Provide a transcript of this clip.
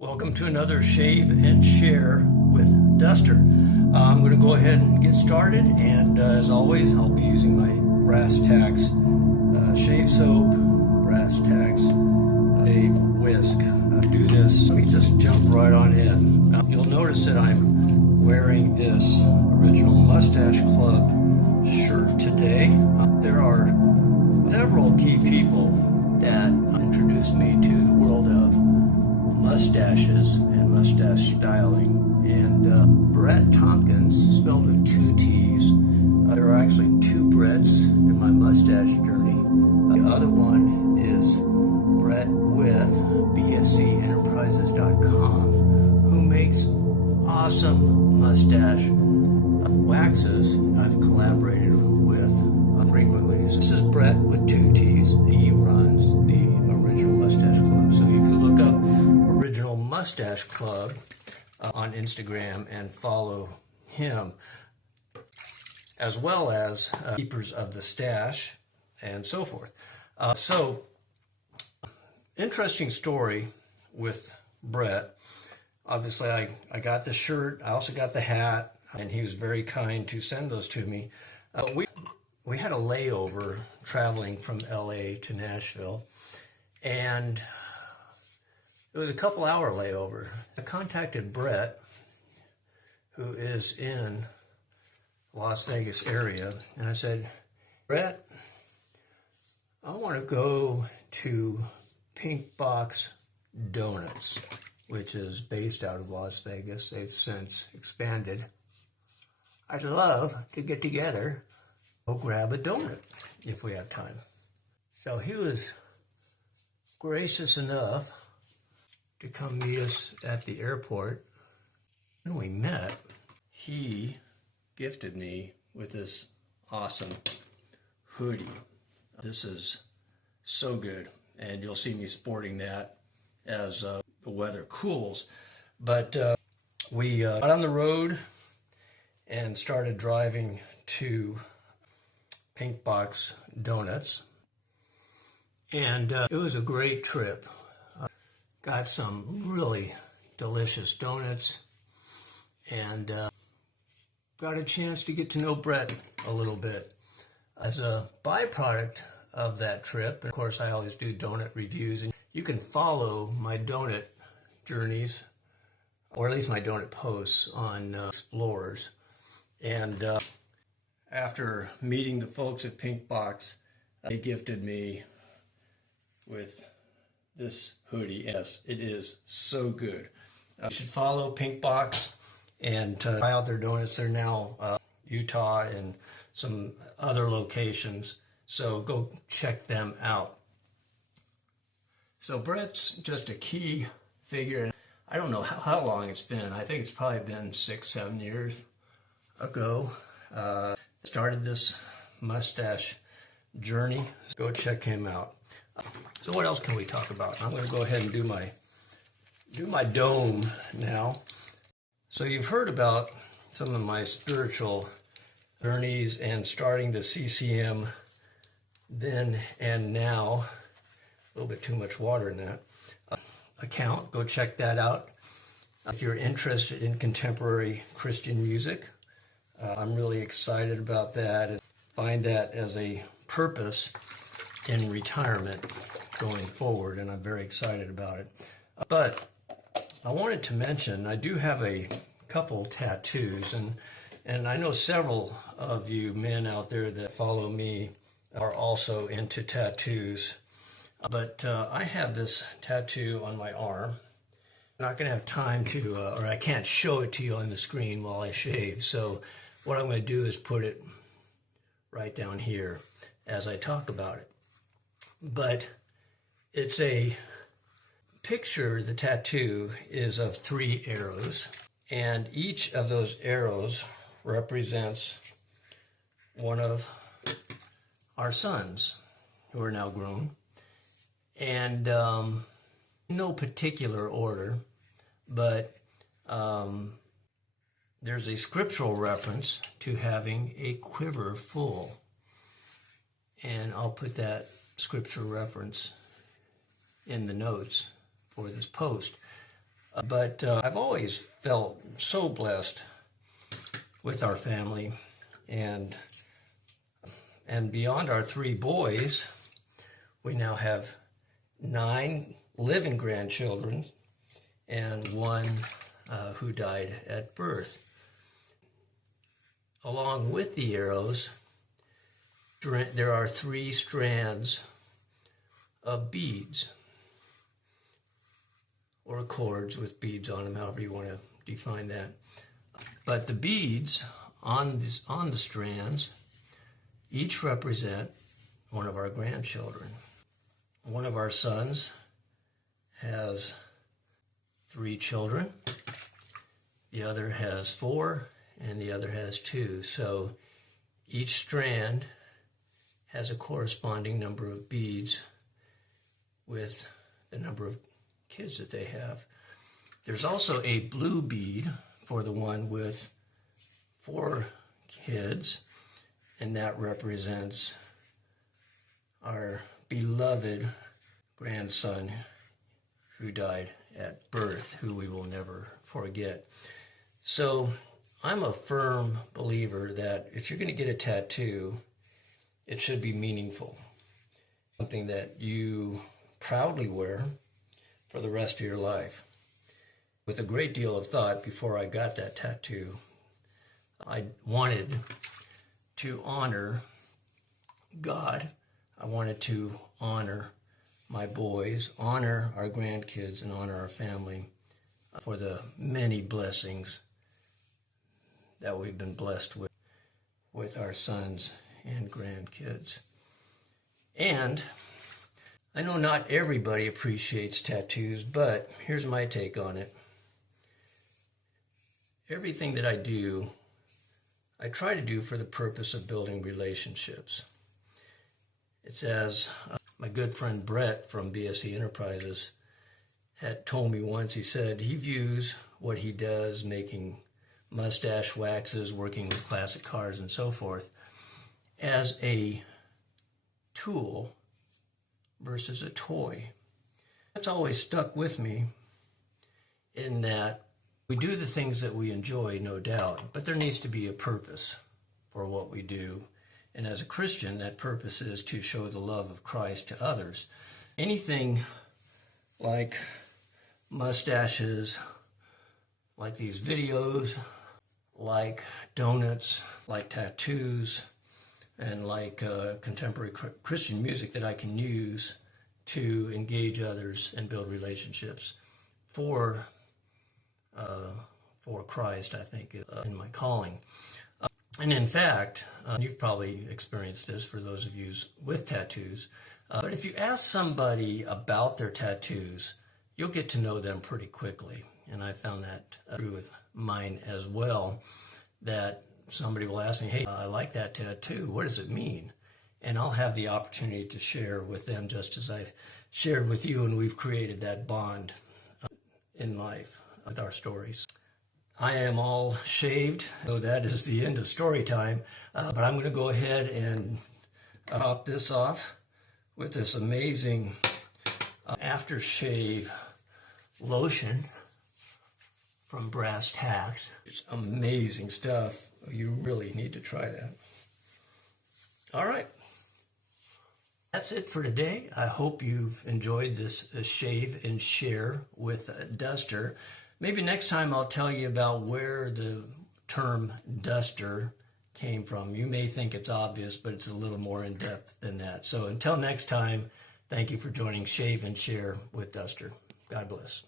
Welcome to another Shave and Share with Duster. I'm going to go ahead and get started, and as always, I'll be using my brass tacks shave soap, brass tacks, a whisk. To do this, let me just jump right on in. You'll notice that I'm wearing this original Mustache Club shirt today. There are several key people that introduced me to the world of mustaches and mustache styling, and Brett Tompkins, spelled with two T's. There are actually two Bretts in my mustache journey. The other one is Brett with bscenterprises.com, who makes awesome mustache waxes I've collaborated with frequently. So this is Brett with two T's. He runs the Original Mustache Club, so you can look up Original Mustache Club on Instagram and follow him, as well as Keepers of the Stash and so forth. So interesting story with Brett. Obviously, I got the shirt. I also got the hat, and he was very kind to send those to me. We had a layover traveling from LA to Nashville, and it was a couple-hour layover. I contacted Brett, who is in Las Vegas area, and I said, Brett, I want to go to Pink Box Donuts, which is based out of Las Vegas. They've since expanded. I'd love to get together, go grab a donut if we have time. So he was gracious enough to come meet us at the airport. When we met, he gifted me with this awesome hoodie. This is so good, and you'll see me sporting that as the weather cools. But we got on the road and started driving to Pink Box Donuts, and it was a great trip. Got some really delicious donuts, and got a chance to get to know Brett a little bit. As a byproduct of that trip, and of course I always do donut reviews, and you can follow my donut journeys, or at least my donut posts on Explorers. And after meeting the folks at Pink Box, they gifted me with this hoodie. Yes, it is so good. You should follow Pink Box and try out their donuts. They're now Utah and some other locations, so go check them out. So Brett's just a key figure. I don't know how long it's been. I think it's probably been 6-7 years ago. Started this mustache journey. Go check him out. So what else can we talk about? I'm going to go ahead and do my dome now. So you've heard about some of my spiritual journeys and starting the CCM then and now. A little bit too much water in that account. Go check that out. If you're interested in contemporary Christian music, I'm really excited about that and find that as a purpose in retirement going forward, and I'm very excited about it. But I wanted to mention, I do have a couple tattoos, and I know several of you men out there that follow me are also into tattoos. But I have this tattoo on my arm. I'm not going to have time to, or I can't show it to you on the screen while I shave. So what I'm going to do is put it right down here as I talk about it. But it's a picture. The tattoo is of 3 arrows, and each of those arrows represents one of our sons who are now grown. And no particular order, but there's a scriptural reference to having a quiver full. And I'll put that scripture reference in the notes for this post. But I've always felt so blessed with our family, and beyond our 3 boys, we now have 9 living grandchildren and 1 who died at birth. Along with the arrows, there are 3 strands of beads, or cords with beads on them, however you want to define that. But the beads on the strands each represent one of our grandchildren. One of our sons has 3 children, the other has 4, and the other has 2. So each strand has a corresponding number of beads with the number of kids that they have. There's also a blue bead for the one with 4 kids, and that represents our beloved grandson who died at birth, who we will never forget. So I'm a firm believer that if you're going to get a tattoo, it should be meaningful, something that you proudly wear for the rest of your life. With a great deal of thought before I got that tattoo, I wanted to honor God. I wanted to honor my boys, honor our grandkids, and honor our family for the many blessings that we've been blessed with our sons and grandkids. And I know not everybody appreciates tattoos, but here's my take on it. Everything that I do, I try to do for the purpose of building relationships. It's as my good friend Brett from BSE Enterprises had told me once. He said he views what he does, making mustache waxes, working with classic cars and so forth, as a tool versus a toy. That's always stuck with me, in that we do the things that we enjoy, no doubt, but there needs to be a purpose for what we do. And as a Christian, that purpose is to show the love of Christ to others. Anything like mustaches, like these videos, like donuts, like tattoos, and like contemporary Christian music that I can use to engage others and build relationships for Christ, I think, in my calling. And in fact, you've probably experienced this for those of you with tattoos, but if you ask somebody about their tattoos, you'll get to know them pretty quickly. And I found that true with mine as well, that somebody will ask me, hey, I like that tattoo, what does it mean? And I'll have the opportunity to share with them just as I've shared with you, and we've created that bond in life with our stories. I am all shaved, so that is the end of story time, but I'm going to go ahead and top this off with this amazing aftershave lotion from Brass Tacs. It's amazing stuff. You really need to try that. All right. That's it for today. I hope you've enjoyed this shave and share with Duster. Maybe next time I'll tell you about where the term duster came from. You may think it's obvious, but it's a little more in depth than that. So until next time, thank you for joining Shave and Share with Duster. God bless.